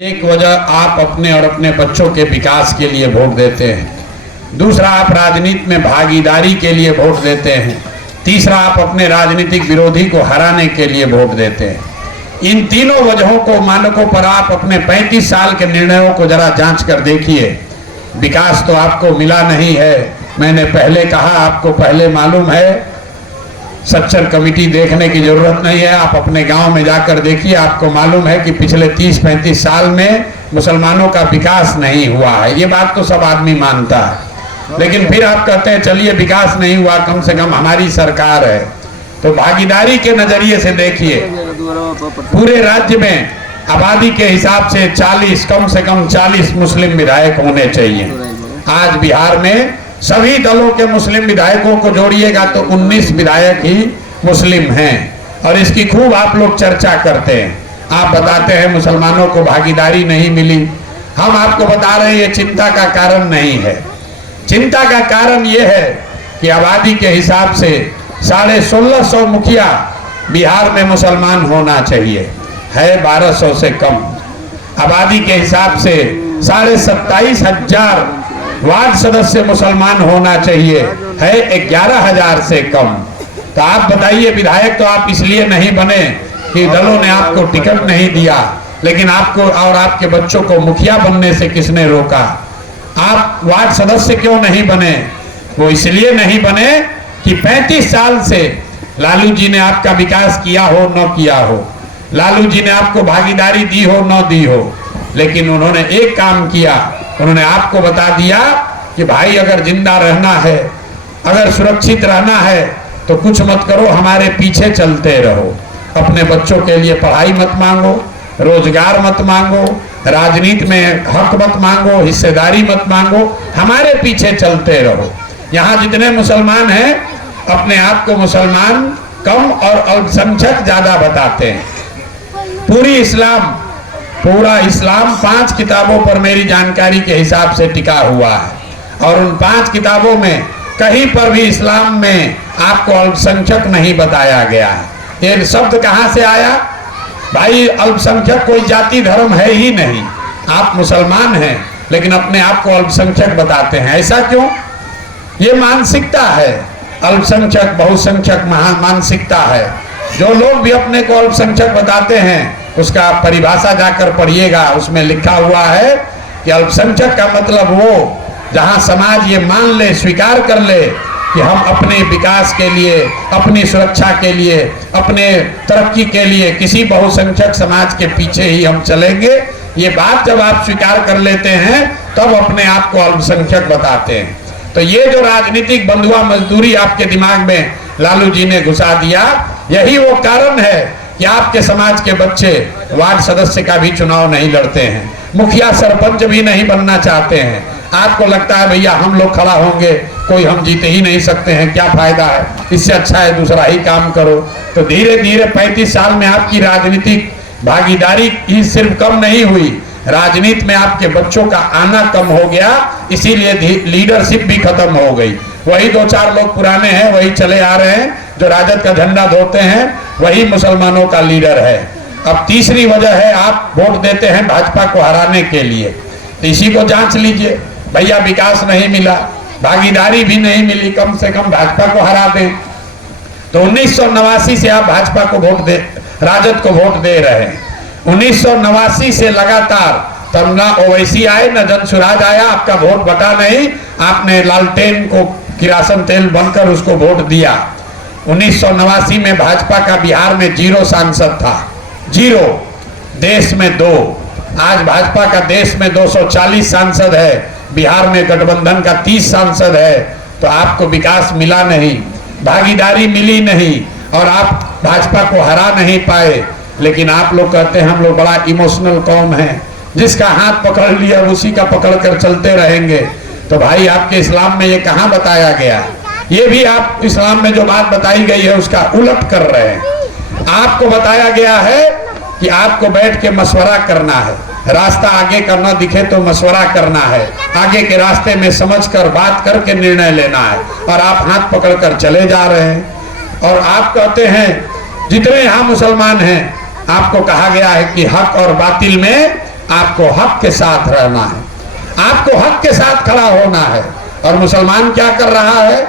एक वजह आप अपने और अपने बच्चों के विकास के लिए वोट देते हैं। दूसरा, आप राजनीति में भागीदारी के लिए वोट देते हैं। तीसरा, आप अपने राजनीतिक विरोधी को हराने के लिए वोट देते हैं। इन तीनों वजहों को मानकों पर आप अपने 35 साल के निर्णयों को जरा जांच कर देखिए। विकास तो आपको मिला नहीं है। मैंने पहले कहा, आपको पहले मालूम है। सच्चर कमेटी देखने की जरूरत नहीं है, आप अपने गांव में जाकर देखिए। आपको मालूम है कि पिछले 30-35 साल में मुसलमानों का विकास नहीं हुआ है। ये बात तो सब आदमी मानता है, लेकिन फिर आप कहते हैं चलिए विकास नहीं हुआ, कम से कम हमारी सरकार है। तो भागीदारी के नजरिए से देखिए, पूरे राज्य में आबादी के हिसाब से 40, कम से कम 40 मुस्लिम विधायक होने चाहिए। आज बिहार में सभी दलों के मुस्लिम विधायकों को जोड़िएगा तो 19 विधायक ही मुस्लिम हैं, और इसकी खूब आप लोग चर्चा करते हैं। आप बताते हैं मुसलमानों को भागीदारी नहीं मिली। हम आपको बता रहे हैं ये चिंता का कारण नहीं है। चिंता का कारण ये है कि आबादी के हिसाब से 1650 मुखिया बिहार में मुसलमान होना चाहिए, है 1200 से कम। आबादी के हिसाब से 27,500 वार्ड सदस्य मुसलमान होना चाहिए, है 11,000 से कम। तो आप बताइए, विधायक तो आप इसलिए नहीं बने कि दलों ने आपको टिकट नहीं दिया, लेकिन आपको और आपके बच्चों को मुखिया बनने से किसने रोका? आप वार्ड सदस्य क्यों नहीं बने? वो इसलिए नहीं बने कि 35 साल से लालू जी ने आपका विकास किया हो न किया हो, लालू जी ने आपको भागीदारी दी हो न दी हो, लेकिन उन्होंने एक काम किया। उन्होंने आपको बता दिया कि भाई अगर जिंदा रहना है, अगर सुरक्षित रहना है तो कुछ मत करो, हमारे पीछे चलते रहो। अपने बच्चों के लिए पढ़ाई मत मांगो, रोजगार मत मांगो, राजनीति में हक मत मांगो, हिस्सेदारी मत मांगो, हमारे पीछे चलते रहो। यहाँ जितने मुसलमान हैं अपने आप को मुसलमान कम और अल्पसंख्यक ज्यादा बताते हैं। पूरा इस्लाम 5 किताबों पर मेरी जानकारी के हिसाब से टिका हुआ है, और उन 5 किताबों में कहीं पर भी इस्लाम में आपको अल्पसंख्यक नहीं बताया गया है। ये शब्द कहाँ से आया? भाई अल्पसंख्यक कोई जाति धर्म है ही नहीं। आप मुसलमान हैं लेकिन अपने आप को अल्पसंख्यक बताते हैं, ऐसा क्यों? ये मानसिकता है, अल्पसंख्यक बहुसंख्यक मानसिकता है। जो लोग भी अपने को अल्पसंख्यक बताते हैं उसका परिभाषा जाकर पढ़िएगा, उसमें लिखा हुआ है कि अल्पसंख्यक का मतलब वो जहां समाज ये मान ले, स्वीकार कर ले कि हम अपने विकास के लिए, अपनी सुरक्षा के लिए, अपने तरक्की के लिए किसी बहुसंख्यक समाज के पीछे ही हम चलेंगे। ये बात जब आप स्वीकार कर लेते हैं तब अपने आप को अल्पसंख्यक बताते हैं। तो ये जो राजनीतिक बंधुआ मजदूरी आपके दिमाग में लालू जी ने घुसा दिया, यही वो कारण है कि आपके समाज के बच्चे वार्ड सदस्य का भी चुनाव नहीं लड़ते हैं, मुखिया सरपंच भी नहीं बनना चाहते हैं। आपको लगता है भैया हम लोग खड़ा होंगे, कोई हम जीते ही नहीं सकते हैं, क्या फायदा है, इससे अच्छा है दूसरा ही काम करो। तो धीरे धीरे 35 साल में आपकी राजनीतिक भागीदारी ही सिर्फ कम नहीं हुई, राजनीति में आपके बच्चों का आना कम हो गया, इसीलिए लीडरशिप भी खत्म हो गई। वही 2-4 लोग पुराने हैं, वही चले आ रहे हैं, जो राजद का झंडा धोते हैं वही मुसलमानों का लीडर है। अब तीसरी वजह है, आप वोट देते हैं भाजपा को हराने के लिए। तो इसी को जांच लीजिए, भैया विकास नहीं मिला, भागीदारी भी नहीं मिली, कम से कम भाजपा को हरा दें। तो 1989 से आप भाजपा को वोट दे, राजद को वोट दे रहे हैं। 1989 से लगातार तब ना ओवैसी आए ना जनसुराज आया, आपका वोट बटा नहीं, आपने लालटेन को किरासन तेल बनकर उसको वोट दिया। 1989 में भाजपा का बिहार में 0 सांसद था, 0, देश में 2। आज भाजपा का देश में 240 सांसद है, बिहार में गठबंधन का 30 सांसद है। तो आपको विकास मिला नहीं, भागीदारी मिली नहीं, और आप भाजपा को हरा नहीं पाए। लेकिन आप लोग कहते हैं हम लोग बड़ा इमोशनल कौम है, जिसका हाथ पकड़ लिया उसी का पकड़ कर चलते रहेंगे। तो भाई आपके इस्लाम में ये कहाँ बताया गया? ये भी आप इस्लाम में जो बात बताई गई है उसका उलट कर रहे हैं। आपको बताया गया है कि आपको बैठ के मशवरा करना है, रास्ता आगे का न दिखे तो मशवरा करना है, आगे के रास्ते में समझकर बात करके निर्णय लेना है, और आप हाथ पकड़कर चले जा रहे हैं। और आप कहते हैं जितने यहाँ मुसलमान हैं, आपको कहा गया है कि हक और बातिल में आपको हक के साथ रहना है, आपको हक के साथ खड़ा होना है। और मुसलमान क्या कर रहा है?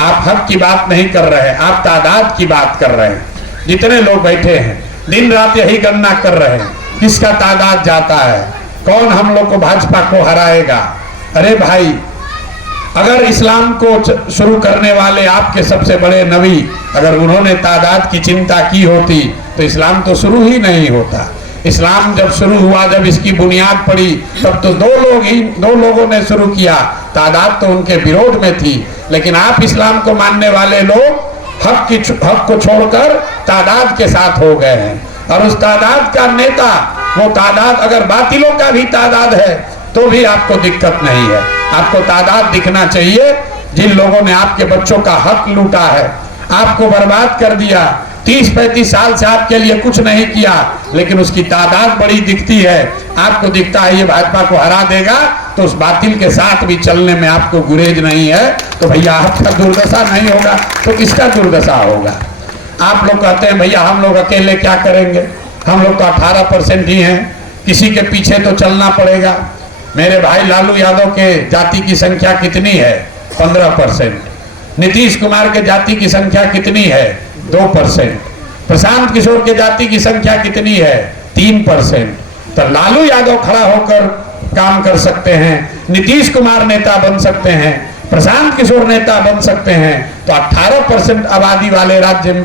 आप हक की बात नहीं कर रहे, आप तादाद की बात कर रहे हैं। जितने लोग बैठे हैं दिन रात यही गणना कर रहे हैं, किसका तादाद जाता है, कौन हम लोग को भाजपा को हराएगा। अरे भाई, अगर इस्लाम को शुरू करने वाले आपके सबसे बड़े नबी, अगर उन्होंने तादाद की चिंता की होती तो इस्लाम तो शुरू ही नहीं होता। इस्लाम जब शुरू हुआ, जब इसकी बुनियाद पड़ी, तब तो दो लोगों ने शुरू किया, तादाद तो उनके विरोध में थी। लेकिन आप इस्लाम को मानने वाले लोग हक को छोड़कर तादाद के साथ हो गए हैं। और उस तादाद का नेता, वो तादाद अगर बातिलों का भी तादाद है तो भी आपको दिक्कत नहीं है। आपको तादाद दिखना चाहिए जिन लोगों ने आपके बच्चों का हक लूटा है, आपको बर्बाद कर दिया, 30-35 साल से आपके लिए कुछ नहीं किया, लेकिन उसकी तादाद बड़ी दिखती है। आपको दिखता है ये भाजपा को हरा देगा, तो उस बातिल के साथ भी चलने में आपको गुरेज नहीं है। तो भैया आपका दुर्दशा नहीं होगा तो किसका दुर्दशा होगा? आप लोग कहते हैं भैया हम लोग अकेले क्या करेंगे, हम लोग तो 18% ही हैं, किसी के पीछे तो चलना पड़ेगा। मेरे भाई लालू यादव के जाति की संख्या कितनी है? 15%। नीतीश कुमार के जाति की संख्या कितनी है? 2%। प्रशांत किशोर के जाति की संख्या कितनी है? 3%। तो लालू यादव खड़ा होकर काम कर सकते हैं, नीतीश कुमार नेता बन सकते हैं, प्रशांत किशोर नेता बन सकते हैं, तो 18% आबादी वाले राज्य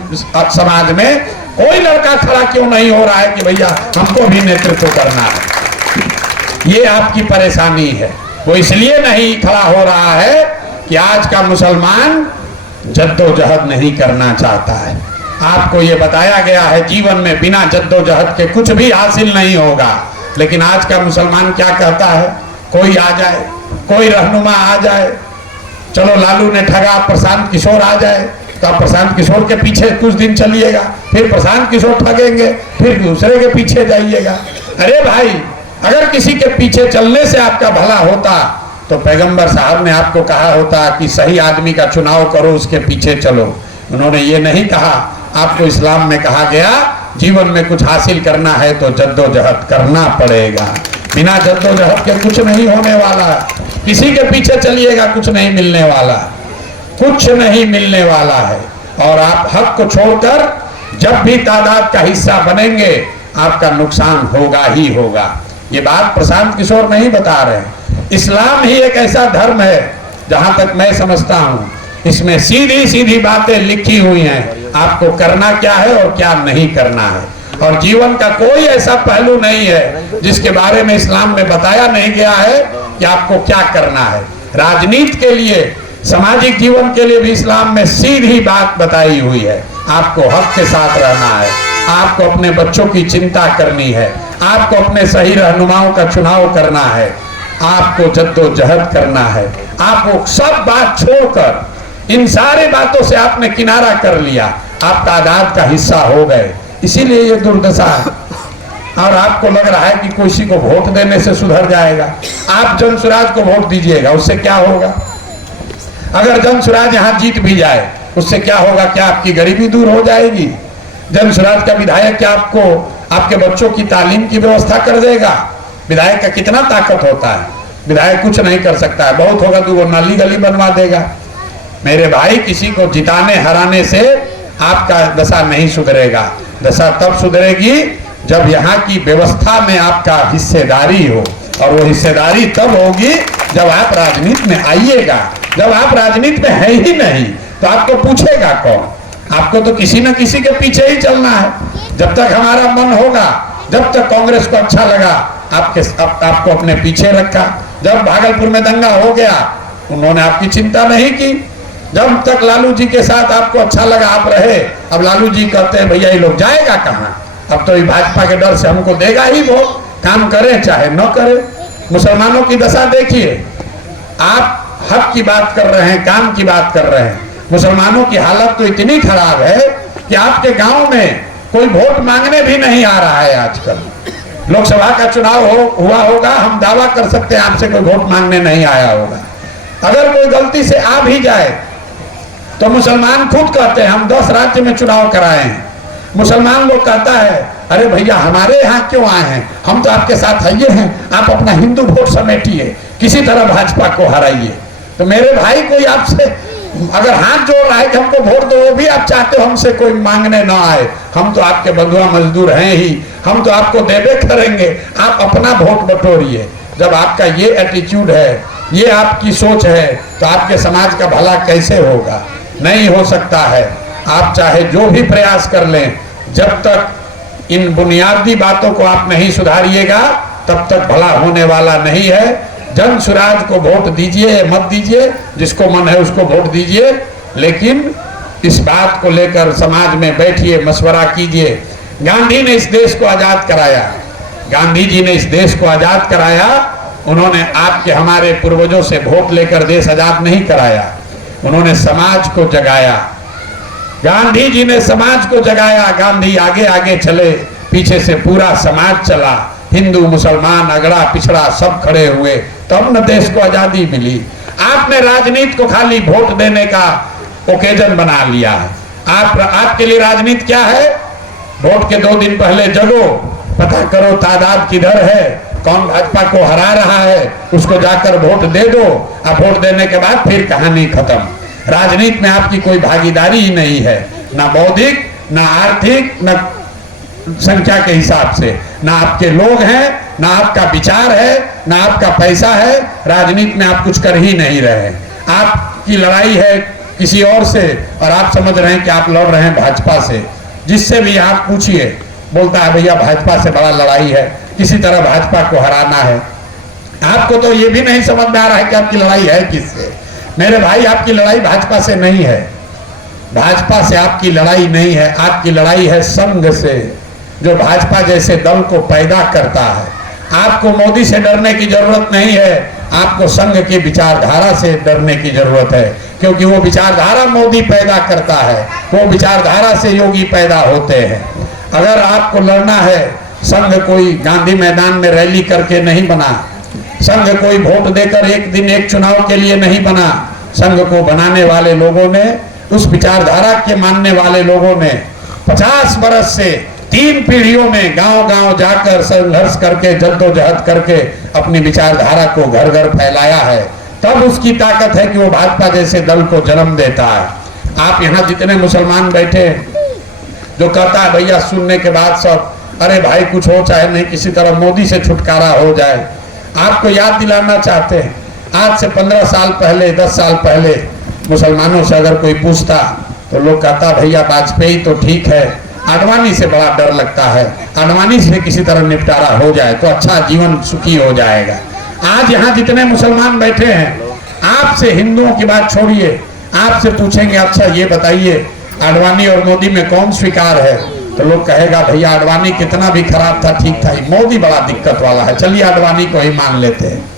समाज में कोई लड़का खड़ा क्यों नहीं हो रहा है कि भैया हमको भी नेतृत्व करना है? ये आपकी परेशानी है। वो इसलिए नहीं खड़ा हो रहा है कि आज का मुसलमान जद्दोजहद नहीं करना चाहता है। आपको ये बताया गया है जीवन में बिना जद्दोजहद के कुछ भी हासिल नहीं होगा। लेकिन आज का मुसलमान क्या कहता है? कोई आ जाए, कोई रहनुमा आ जाए, चलो लालू ने ठगा, प्रशांत किशोर आ जाए तो आप प्रशांत किशोर के पीछे कुछ दिन चलिएगा, फिर प्रशांत किशोर ठगेंगे, फिर दूसरे के पीछे जाइएगा। अरे भाई, अगर किसी के पीछे चलने से आपका भला होता तो पैगंबर साहब ने आपको कहा होता कि सही आदमी का चुनाव करो, उसके पीछे चलो। उन्होंने ये नहीं कहा। आपको इस्लाम में कहा गया जीवन में कुछ हासिल करना है तो जद्दोजहद करना पड़ेगा। बिना जद्दोजहद के कुछ नहीं होने वाला। किसी के पीछे चलिएगा कुछ नहीं मिलने वाला, कुछ नहीं मिलने वाला है। और आप हक को छोड़कर जब भी तादाद का हिस्सा बनेंगे आपका नुकसान होगा ही होगा। ये बात प्रशांत किशोर नहीं बता रहे। इस्लाम ही एक ऐसा धर्म है, जहां तक मैं समझता हूं, इसमें सीधी सीधी बातें लिखी हुई हैं, आपको करना क्या है और क्या नहीं करना है। और जीवन का कोई ऐसा पहलू नहीं है जिसके बारे में इस्लाम में बताया नहीं गया है कि आपको क्या करना है। राजनीति के लिए, सामाजिक जीवन के लिए भी इस्लाम में सीधी बात बताई हुई है। आपको हक के साथ रहना है, आपको अपने बच्चों की चिंता करनी है, आपको अपने सही रहनुमाओं का चुनाव करना है, आपको जद्दोजहद करना है। आपको सब बात छोड़कर इन सारी बातों से आपने किनारा कर लिया, आप तादाद का हिस्सा हो गए, इसीलिए ये दुर्दशा है। और आपको लग रहा है कि किसी को वोट देने से सुधर जाएगा। आप जनसुराज को वोट दीजिएगा, उससे क्या होगा? अगर जनसुराज यहाँ जीत भी जाए उससे क्या होगा? क्या आपकी गरीबी दूर हो जाएगी? जनसुराज का विधायक क्या आपको आपके बच्चों की तालीम की व्यवस्था कर देगा? विधायक का कितना ताकत होता है? विधायक कुछ नहीं कर सकता है, बहुत होगा तो वो नाली गली बनवा देगा। मेरे भाई, किसी को जिताने हराने से आपका दशा नहीं सुधरेगा। दशा तब सुधरेगी जब यहाँ की व्यवस्था में आपका हिस्सेदारी हो, और वो हिस्सेदारी तब होगी जब आप राजनीति में आइएगा। जब आप राजनीति में है ही नहीं तो आपको पूछेगा कौन? आपको तो किसी न किसी के पीछे ही चलना है। जब तक हमारा मन होगा, जब तक कांग्रेस को अच्छा लगा आपको अपने पीछे रखा। जब भागलपुर में दंगा हो गया उन्होंने आपकी चिंता नहीं की। जब तक लालू जी के साथ आपको अच्छा लगा आप रहे। अब लालू जी कहते हैं भैया ये लोग जाएगा कहाँ? अब तो ये भाजपा के डर से हमको देगा ही वोट, काम करे चाहे न करे। मुसलमानों की दशा देखिए, आप हक की बात कर रहे हैं, काम की बात कर रहे हैं। मुसलमानों की हालत तो इतनी खराब है कि आपके गांव में कोई वोट मांगने भी नहीं आ रहा है। आजकल लोकसभा का चुनाव हुआ होगा, हम दावा कर सकते हैं आपसे कोई वोट मांगने नहीं आया होगा। अगर कोई गलती से आ भी जाए तो मुसलमान खुद कहते हैं हम 10 राज्य में चुनाव कराए हैं। मुसलमान लोग कहता है अरे भैया हमारे यहाँ क्यों आए हैं, हम तो आपके साथ आइए हैं, आप अपना हिंदू वोट समेटिए, किसी तरह भाजपा को हराइए। तो मेरे भाई कोई आपसे अगर हाथ जोड़ रहा है कि हमको वोट दो, वो भी आप चाहते हो हमसे कोई मांगने ना आए, हम तो आपके बंधुआ मजदूर हैं ही, हम तो आपको देवे करेंगे, आप अपना वोट बटोरिए। जब आपका ये एटीट्यूड है, ये आपकी सोच है, तो आपके समाज का भला कैसे होगा? नहीं हो सकता है। आप चाहे जो भी प्रयास कर लें, जब तक इन बुनियादी बातों को आप नहीं सुधारिएगा तब तक भला होने वाला नहीं है। जन सुराज को वोट दीजिए, मत दीजिए, जिसको मन है उसको वोट दीजिए, लेकिन इस बात को लेकर समाज में बैठिए, मशवरा कीजिए। गांधी ने इस देश को आजाद कराया, गांधी जी ने इस देश को आजाद कराया, उन्होंने आपके हमारे पूर्वजों से वोट लेकर देश आजाद नहीं कराया, उन्होंने समाज को जगाया। गांधी जी ने समाज को जगाया, गांधी आगे आगे चले, पीछे से पूरा समाज चला, हिंदू मुसलमान अगड़ा पिछड़ा सब खड़े हुए, तब न देश को आजादी मिली। आपने राजनीति को खाली वोट देने का ओकेजन बना लिया है। आपके लिए राजनीति क्या है? वोट के 2 दिन पहले जगो, पता करो तादाद किधर है, कौन भाजपा को हरा रहा है, उसको जाकर वोट दे दो, अब वोट देने के बाद फिर कहानी खत्म। राजनीति में आपकी कोई भागीदारी ही नहीं है, ना बौद्धिक, ना आर्थिक, ना संख्या के हिसाब से, ना आपके लोग हैं, ना आपका विचार है, ना आपका पैसा है। राजनीति में आप कुछ कर ही नहीं रहे। आपकी लड़ाई है किसी और से और आप समझ रहे हैं कि आप लड़ रहे हैं भाजपा से। जिससे भी आप पूछिए, बोलता है भैया भाजपा से बड़ा लड़ाई है, किसी तरह भाजपा को हराना है। आपको तो ये भी नहीं समझ में आ रहा है कि आपकी लड़ाई है किससे। मेरे भाई, आपकी लड़ाई भाजपा से नहीं है, भाजपा से आपकी लड़ाई नहीं है, आपकी लड़ाई है संघ से, जो भाजपा जैसे दल को पैदा करता है। आपको मोदी से डरने की जरूरत नहीं है, आपको संघ की विचारधारा से डरने की जरूरत है, क्योंकि वो विचारधारा मोदी पैदा करता है, वो विचारधारा से योगी पैदा होते हैं। अगर आपको लड़ना है, संघ कोई गांधी मैदान में रैली करके नहीं बना, संघ कोई वोट देकर एक दिन एक चुनाव के लिए नहीं बना। संघ को बनाने वाले लोगों ने, उस विचारधारा के मानने वाले लोगों ने 50 बरस से 3 पीढ़ियों में गांव-गांव जाकर संघर्ष करके, जद्दोजहद करके अपनी विचारधारा को घर घर फैलाया है। तब उसकी ताकत है कि वो भाजपा जैसे दल को जन्म देता है। आप यहाँ जितने मुसलमान बैठे, जो कहता है भैया सुनने के बाद सब, अरे भाई कुछ हो चाहे नहीं, किसी तरह मोदी से छुटकारा हो जाए, आपको याद दिलाना चाहते हैं। आज से 15 साल पहले, 10 साल पहले मुसलमानों से अगर कोई पूछता तो लोग कहता भैया वाजपेयी तो ठीक है, आडवाणी से बड़ा डर लगता है, आडवाणी से किसी तरह निपटारा हो जाए तो अच्छा जीवन सुखी हो जाएगा। आज यहाँ जितने मुसलमान बैठे हैं, आपसे हिंदुओं की बात छोड़िए, आपसे पूछेंगे अच्छा ये बताइए आडवाणी और मोदी में कौन स्वीकार है, तो लोग कहेगा भैया आडवाणी कितना भी खराब था ठीक था, मोदी बड़ा दिक्कत वाला है, चलिए आडवाणी को ही मान लेते हैं।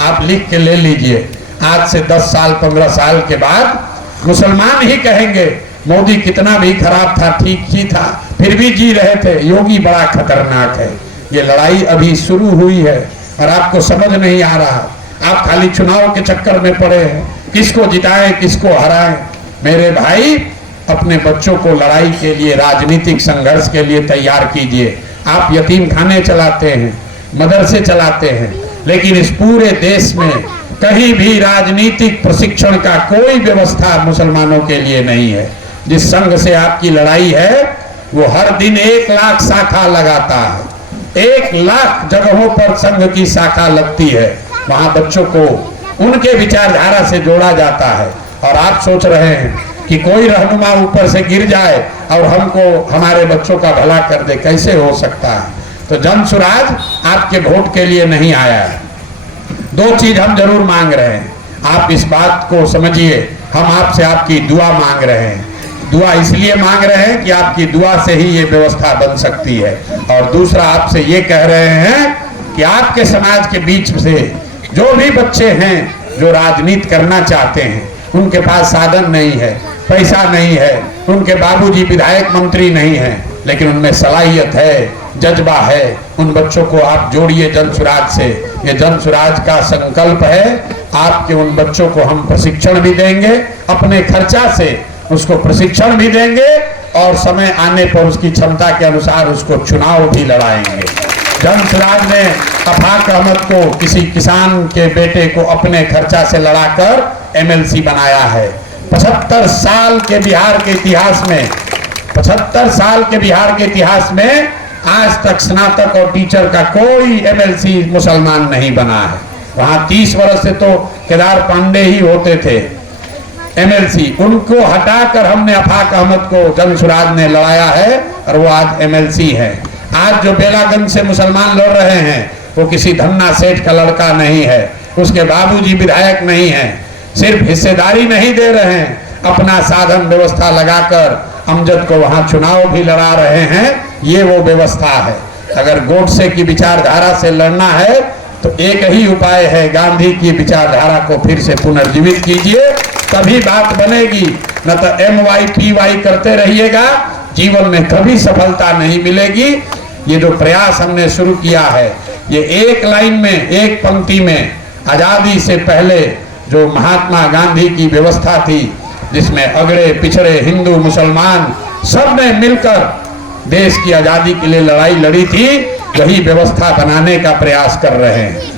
आप लिख के ले लीजिए, आज से 10 साल 15 साल के बाद मुसलमान ही कहेंगे मोदी कितना भी खराब था ठीक ही था, फिर भी जी रहे थे, योगी बड़ा खतरनाक है। ये लड़ाई अभी शुरू हुई है और आपको समझ नहीं आ रहा, आप खाली चुनाव के चक्कर में पड़े हैं, किसको जिताएं किसको हराएं। मेरे भाई, अपने बच्चों को लड़ाई के लिए, राजनीतिक संघर्ष के लिए तैयार कीजिए। आप यतीम खाने चलाते हैं, मदरसे चलाते हैं, लेकिन इस पूरे देश में कहीं भी राजनीतिक प्रशिक्षण का कोई व्यवस्था मुसलमानों के लिए नहीं है। जिस संघ से आपकी लड़ाई है वो हर दिन 1 लाख शाखा लगाता है, 1 लाख जगहों पर संघ की शाखा लगती है, वहां बच्चों को उनके विचारधारा से जोड़ा जाता है। और आप सोच रहे हैं कि कोई रहनुमा ऊपर से गिर जाए और हमको, हमारे बच्चों का भला कर दे, कैसे हो सकता है? तो जन सुराज आपके वोट के लिए नहीं आया है। 2 चीज हम जरूर मांग रहे हैं, आप इस बात को समझिए, हम आपसे आपकी दुआ मांग रहे हैं। दुआ इसलिए मांग रहे हैं कि आपकी दुआ से ही ये व्यवस्था बन सकती है। और दूसरा, आपसे ये कह रहे हैं कि आपके समाज के बीच से जो भी बच्चे हैं जो राजनीति करना चाहते हैं, उनके पास साधन नहीं है, पैसा नहीं है, उनके बाबूजी विधायक मंत्री नहीं है, लेकिन उनमें सलाहियत है, जज्बा है, उन बच्चों को आप जोड़िए जन सुराज से। ये जन सुराज का संकल्प है। आपके उन बच्चों को हम प्रशिक्षण भी देंगे, अपने खर्चा से उसको प्रशिक्षण भी देंगे और समय आने पर उसकी क्षमता के अनुसार उसको चुनाव भी लड़ाएंगे। जमशराज ने अफाक अहमद को, किसी किसान के बेटे को, अपने खर्चा से लड़ाकर एमएलसी बनाया है। 75 साल के बिहार के इतिहास में, 75 साल के बिहार के इतिहास में आज तक स्नातक और टीचर का कोई एमएलसी मुसलमान नहीं बना है। वहां 30 वर्ष से तो केदार पांडे ही होते थे एमएलसी, उनको हटाकर हमने अफाक अहमद को जमशराज ने लड़ाया है और वो आज एमएलसी है। आज जो बेलागंज से मुसलमान लड़ रहे हैं वो किसी धन्ना सेठ का लड़का नहीं है, उसके बाबूजी विधायक नहीं है, सिर्फ हिस्सेदारी नहीं दे रहे हैं, अपना साधन व्यवस्था लगाकर अमजद को वहां चुनाव भी लड़ा रहे हैं। ये वो व्यवस्था है। अगर गोडसे की विचारधारा से लड़ना है तो एक ही उपाय है, गांधी की विचारधारा को फिर से पुनर्जीवित कीजिए, तभी बात बनेगी। न तो MYPY करते रहिएगा, जीवन में कभी सफलता नहीं मिलेगी। ये जो प्रयास हमने शुरू किया है, ये एक लाइन में, एक पंक्ति में, आजादी से पहले जो महात्मा गांधी की व्यवस्था थी, जिसमें अगड़े पिछड़े हिंदू मुसलमान सब ने मिलकर देश की आजादी के लिए लड़ाई लड़ी थी, वही व्यवस्था बनाने का प्रयास कर रहे हैं।